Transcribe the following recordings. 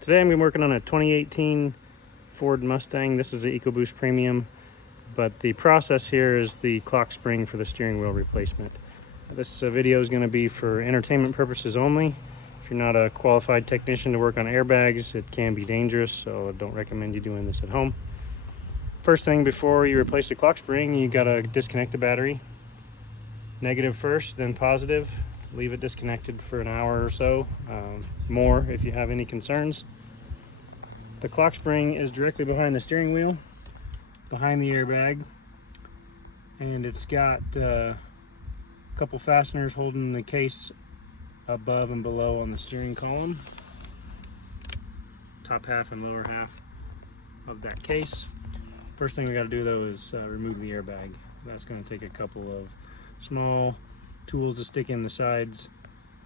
Today I'm going to be working on a 2018 Ford Mustang. This is an EcoBoost Premium, but the process here is the clock spring for the steering wheel replacement. This video is going to be for entertainment purposes only. If you're not a qualified technician to work on airbags, it can be dangerous, so I don't recommend you doing this at home. First thing, before you replace the clock spring, you got to disconnect the battery. Negative first, then positive. Leave it disconnected for an hour or so, more if you have any concerns. The clock spring is directly behind the steering wheel, behind the airbag, and it's got a couple fasteners holding the case above and below on the steering column, top half and lower half of that case. First thing we got to do though is remove the airbag. That's going to take a couple of small tools to stick in the sides.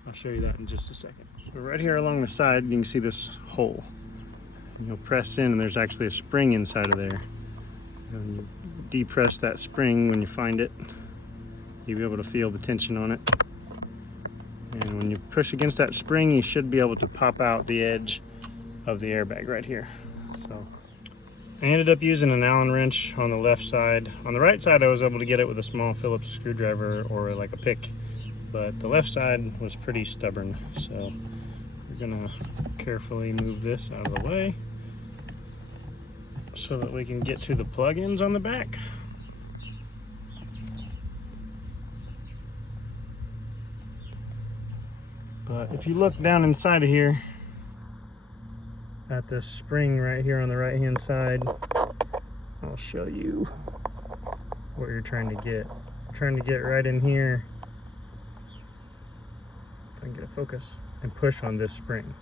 I'll show you that in just a second. So right here along the side, you can see this hole. You'll press in and there's actually a spring inside of there. And you depress that spring when you find it. You'll be able to feel the tension on it. And when you push against that spring, you should be able to pop out the edge of the airbag right here. So I ended up using an Allen wrench on the left side. On the right side, I was able to get it with a small Phillips screwdriver or like a pick, but the left side was pretty stubborn. So we're gonna carefully move this out of the way so that we can get to the plug-ins on the back. But if you look down inside of here at the spring right here on the right hand side, I'll show you what you're trying to get. I'm trying to get right in here, if I can get a focus, and push on this spring.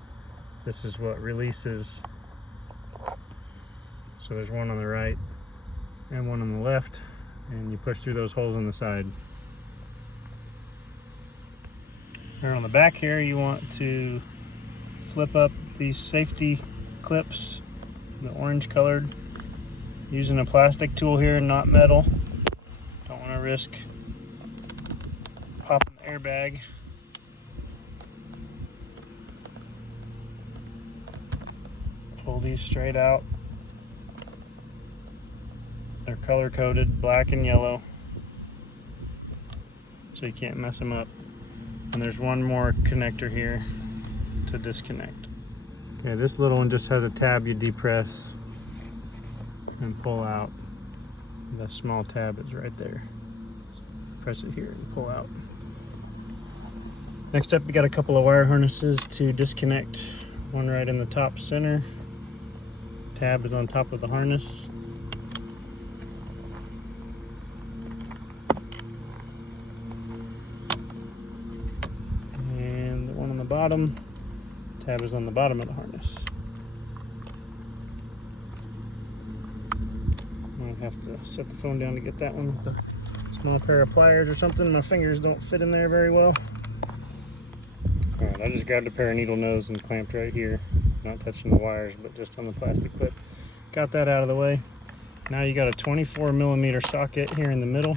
This is what releases. So there's one on the right and one on the left, and you push through those holes on the side. Here on the back here, you want to flip up these safety clips, the orange colored, using a plastic tool here, not metal. Don't want to risk popping the airbag. Pull these straight out. They're color coded, black and yellow, so you can't mess them up. And there's one more connector here to disconnect. Okay, this little one just has a tab you depress and pull out. The small tab is right there. Press it here and pull out. Next up, we got a couple of wire harnesses to disconnect. One right in the top center. Tab is on top of the harness. And the one on the bottom, tab is on the bottom of the harness. I have to set the phone down to get that one with a small pair of pliers or something. My fingers don't fit in there very well. Alright, I just grabbed a pair of needle nose and clamped right here. Not touching the wires, but just on the plastic clip. Got that out of the way. Now you got a 24mm socket here in the middle.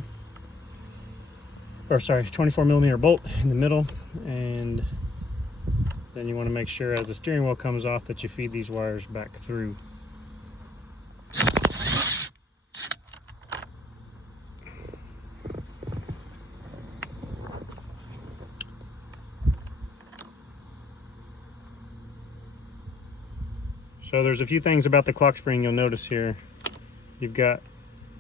Or sorry, 24mm bolt in the middle. And then you want to make sure as the steering wheel comes off that you feed these wires back through. So there's a few things about the clock spring you'll notice here. You've got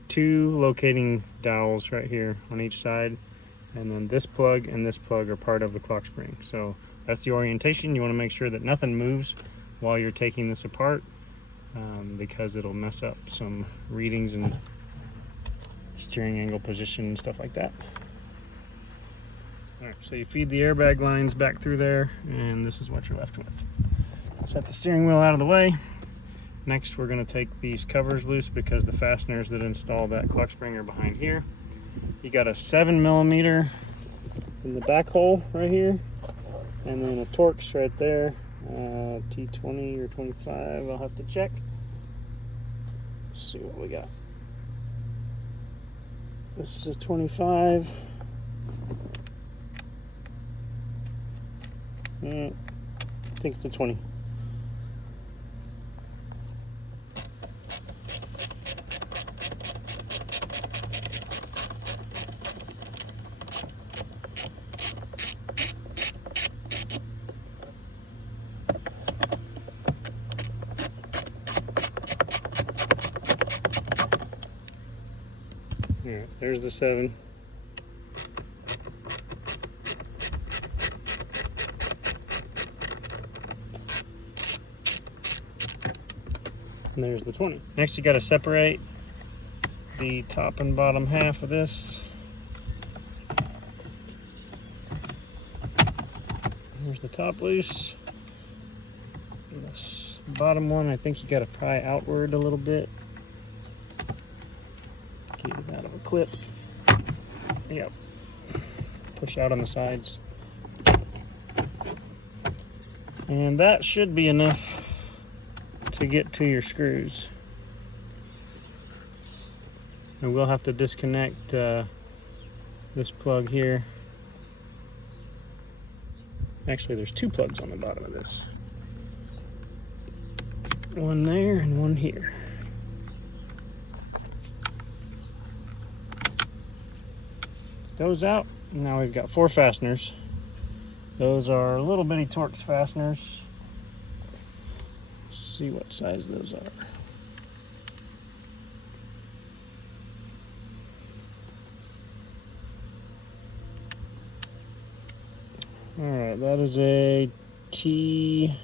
two locating dowels right here on each side, and then this plug and this plug are part of the clock spring. So that's the orientation. You want to make sure that nothing moves while you're taking this apart, because it'll mess up some readings and steering angle position and stuff like that. All right, so you feed the airbag lines back through there, and this is what you're left with. Set the steering wheel out of the way. Next, we're going to take these covers loose because the fasteners that install that clock spring are behind here. You got a 7mm in the back hole right here, and then a Torx right there, T20 or 25, I'll have to check. Let's see what we got. This is a 25. I think it's a 20. There's the 7. And there's the 20. Next you got to separate the top and bottom half of this. There's the top loose. And this bottom one, I think you got to pry outward a little bit. Get it out of a clip. Yep. Push out on the sides. And that should be enough to get to your screws. And we'll have to disconnect this plug here. Actually, there's 2 plugs on the bottom of this. One there and one here. Get those out. Now we've got 4 fasteners. Those are little bitty Torx fasteners. Let's see what size those are. Alright, that is a T10,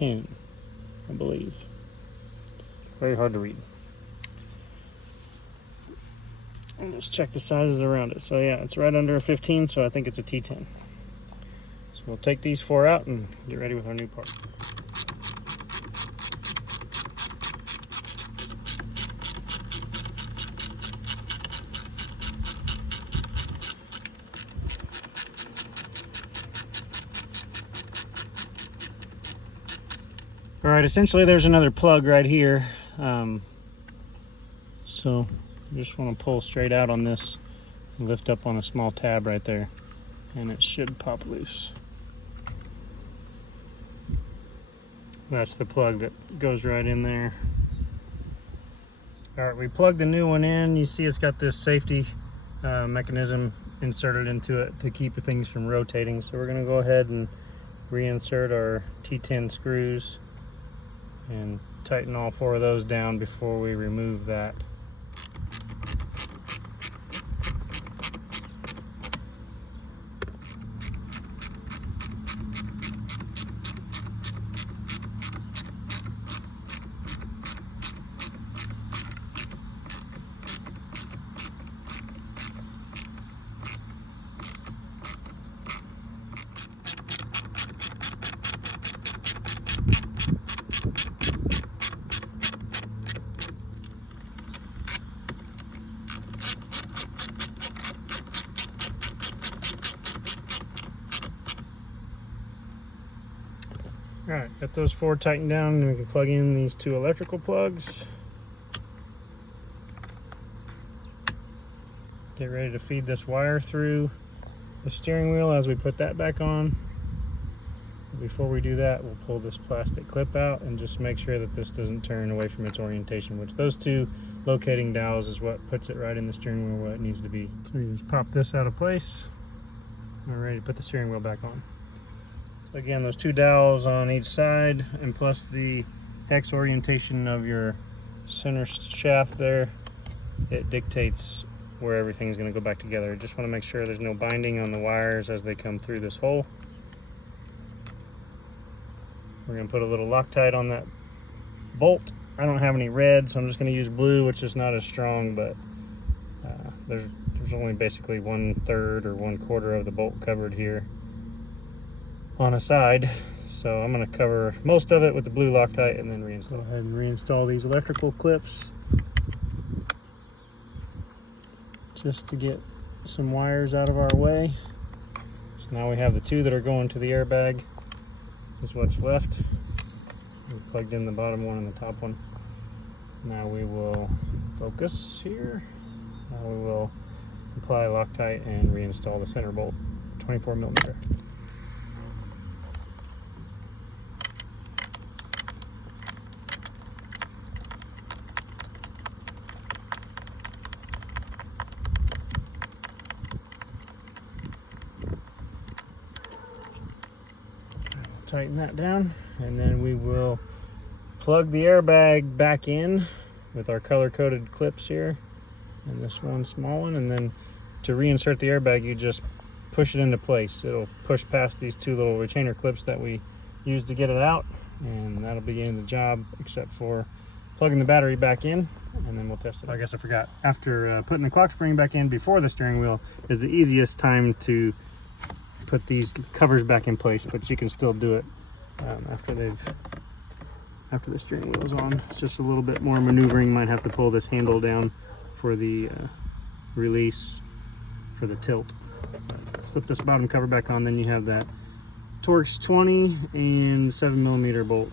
I believe. Very hard to read. And let's check the sizes around it. So yeah, it's right under a 15, so I think it's a T10. So we'll take these 4 out and get ready with our new part. All right, essentially there's another plug right here. So you just want to pull straight out on this and lift up on a small tab right there, and it should pop loose. That's the plug that goes right in there. All right, we plugged the new one in. You see it's got this safety mechanism inserted into it to keep things from rotating. So we're gonna go ahead and reinsert our T10 screws and tighten all 4 of those down before we remove that. Alright, got those 4 tightened down, and we can plug in these 2 electrical plugs. Get ready to feed this wire through the steering wheel as we put that back on. Before we do that, we'll pull this plastic clip out and just make sure that this doesn't turn away from its orientation, which those 2 locating dowels is what puts it right in the steering wheel where it needs to be. So you just pop this out of place. We're ready to put the steering wheel back on. Again, those 2 dowels on each side, and plus the X orientation of your center shaft there, it dictates where everything's going to go back together. Just want to make sure there's no binding on the wires as they come through this hole. We're going to put a little Loctite on that bolt. I don't have any red, so I'm just going to use blue, which is not as strong, but there's only basically 1/3 or 1/4 of the bolt covered here on a side, so I'm going to cover most of it with the blue Loctite and then reinstall. Go ahead and reinstall these electrical clips just to get some wires out of our way. So now we have the 2 that are going to the airbag. This is what's left. We plugged in the bottom one and the top one. Now we will focus here. Now we will apply Loctite and reinstall the center bolt, 24mm. Tighten that down, and then we will plug the airbag back in with our color-coded clips here, and this one small one, and then to reinsert the airbag, you just push it into place. It'll push past these two little retainer clips that we used to get it out, and that'll be the end of the job, except for plugging the battery back in, and then we'll test it. I guess I forgot. After putting the clock spring back in before the steering wheel is the easiest time to put these covers back in place, but you can still do it after the steering wheel is on. It's just a little bit more maneuvering. Might have to pull this handle down for the release for the tilt. Slip this bottom cover back on, then you have that Torx 20 and 7mm bolt.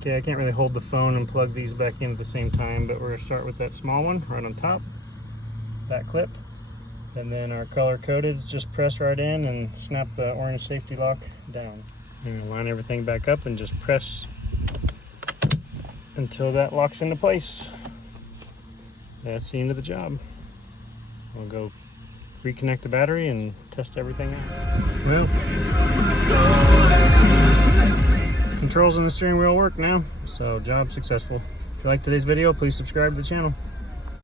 Okay, I can't really hold the phone and plug these back in at the same time, but we're going to start with that small one right on top, that clip, and then our color coded, just press right in and snap the orange safety lock down. And line everything back up and just press until that locks into place. That's the end of the job. We'll go reconnect the battery and test everything out. Well, controls on the steering wheel work now, so job successful. If you liked today's video, please subscribe to the channel.